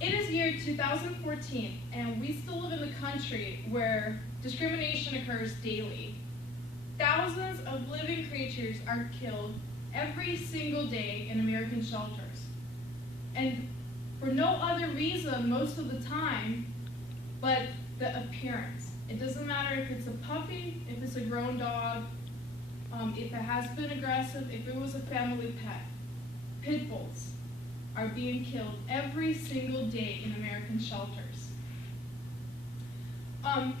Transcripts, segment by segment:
It is year 2014, and we still live in the country where discrimination occurs daily. Thousands of living creatures are killed every single day in American shelters. And for no other reason most of the time but the appearance. It doesn't matter if it's a puppy, if it's a grown dog, if it has been aggressive, if it was a family pet. Pit bulls are being killed every single day in American shelters. I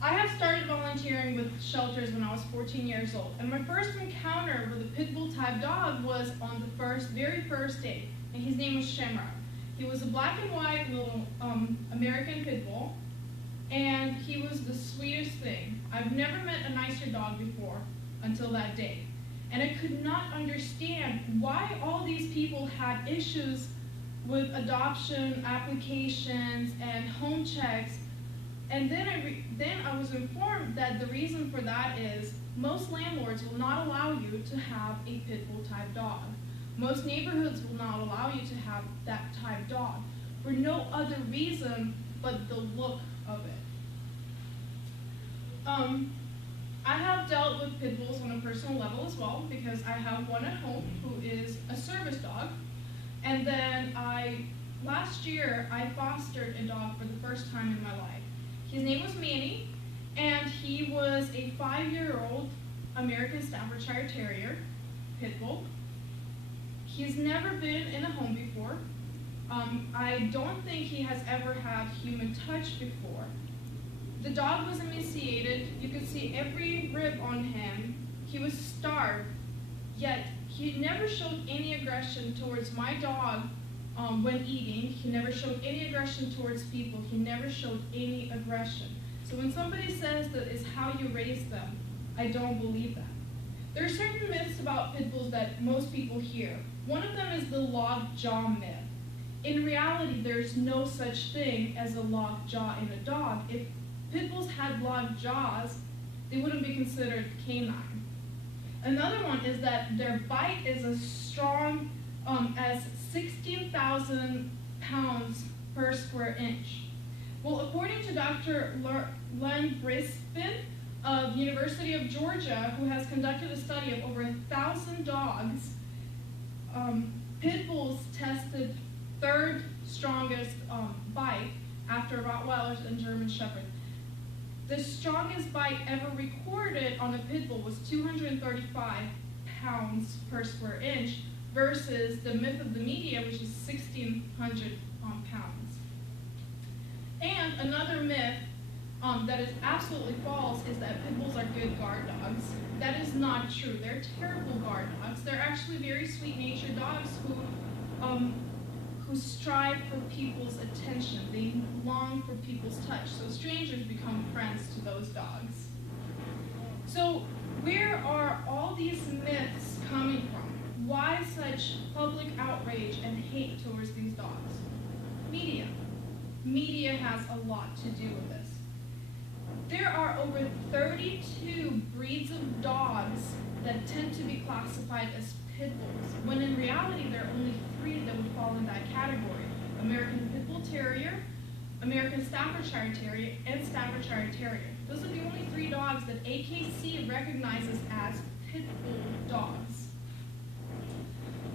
have started volunteering with shelters when I was 14 years old, and my first encounter with a pit bull type dog was on the very first day, and his name was Shamrock. He was a black and white little American pit bull, and he was the sweetest thing. I've never met a nicer dog before until that day. And I could not understand why all these people had issues with adoption applications and home checks. And then I was informed that the reason for that is most landlords will not allow you to have a pit bull type dog. Most neighborhoods will not allow you to have that type dog for no other reason but the look of it. I have dealt with pit bulls on a personal level as well because I have one at home who is a service dog. And then last year, I fostered a dog for the first time in my life. His name was Manny, and he was a 5-year-old American Staffordshire Terrier pit bull. He's never been in a home before. I don't think he has ever had human touch before. The dog was emaciated. You could see every rib on him. He was starved, yet he never showed any aggression towards my dog when eating. He never showed any aggression towards people. He never showed any aggression. So when somebody says that is how you raise them, I don't believe that. There are certain myths about pit bulls that most people hear. One of them is the log jaw myth. In reality, there's no such thing as a log jaw in a dog. If pit bulls had log jaws, they wouldn't be considered canine. Another one is that their bite is as strong as 16,000 pounds per square inch. Well, according to Dr. Len Brisbane of University of Georgia, who has conducted a study of over 1,000 dogs, pit bulls tested third strongest bite after Rottweilers and German Shepherds. The strongest bite ever recorded on a pit bull was 235 pounds per square inch versus the myth of the media, which is 1,600 pounds. And another myth that is absolutely false is that pit bulls are good guard dogs. That is not true. They're terrible guard dogs. They're actually very sweet-natured dogs who strive for people's attention. They long for people's touch. So strangers become friends to those dogs. So where are all these myths coming from? Why such public outrage and hate towards these dogs? Media. Media has a lot to do with this. There are over 32 breeds of dogs that tend to be classified as pit bulls, when in reality there are only 3 that would fall in that category: American Pit Bull Terrier, American Staffordshire Terrier, and Staffordshire Terrier. Those are the only 3 dogs that AKC recognizes as pit bull dogs.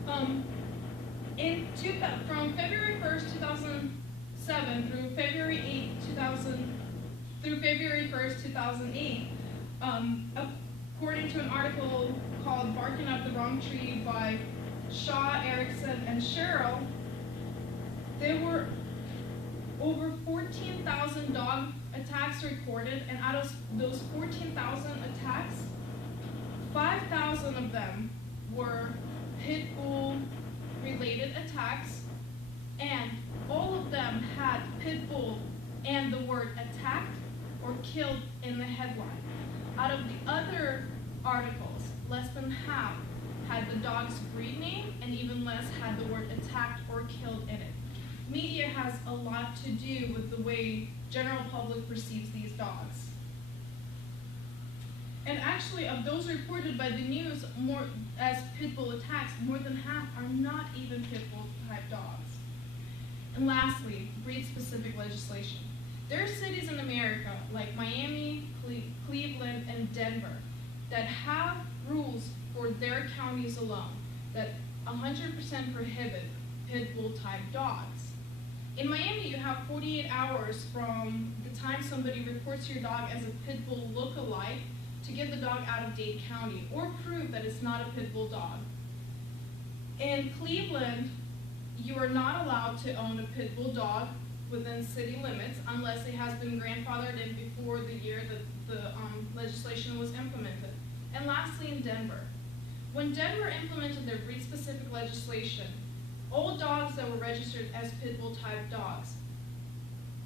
From February 1st, 2007 through February 1st, 2008, according to an article called Barking Up the Wrong Tree by Shaw, Erickson, and Sherrill, there were over 14,000 dog attacks recorded, and out of those 14,000 attacks, 5,000 of them were pit bull related attacks, and all of them had pit bull and the word attacked or killed in the headline. Out of the other articles, less than half had the dog's breed name, and even less had the word attacked or killed in it. Media has a lot to do with the way general public perceives these dogs. And actually, of those reported by the news as pit bull attacks, more than half are not even pit bull type dogs. And lastly, breed-specific legislation. There are cities in America, like Miami, Cleveland, and Denver, that have rules for their counties alone that 100% prohibit pit bull type dogs. In Miami, you have 48 hours from the time somebody reports your dog as a pit bull look-alike to get the dog out of Dade County or prove that it's not a pit bull dog. In Cleveland, you are not allowed to own a pit bull dog within city limits unless it has been grandfathered in before the year that the legislation was implemented. And lastly, in Denver. When Denver implemented their breed-specific legislation, all dogs that were registered as pit bull type dogs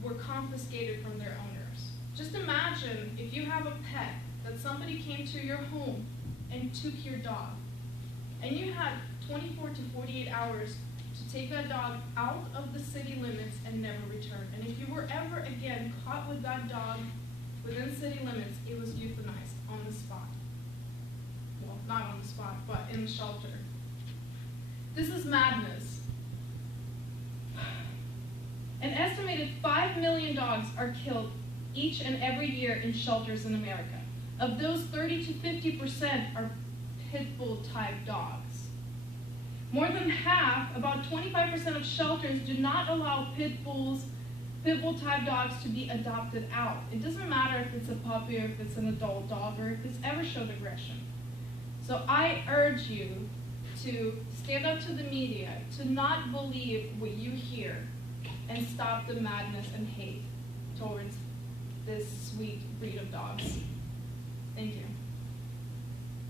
were confiscated from their owners. Just imagine if you have a pet that somebody came to your home and took your dog, and you had 24 to 48 hours to take that dog out of the city limits and never return. And if you were ever again caught with that dog within city limits, it was euthanized on the spot. Well, not on the spot, but in the shelter. This is madness. An estimated 5 million dogs are killed each and every year in shelters in America. Of those, 30 to 50% are pit bull type dogs. More than half, about 25% of shelters do not allow pit bull type dogs to be adopted out. It doesn't matter if it's a puppy or if it's an adult dog or if it's ever showed aggression. So I urge you to stand up to the media, to not believe what you hear, and stop the madness and hate towards this sweet breed of dogs. Thank you.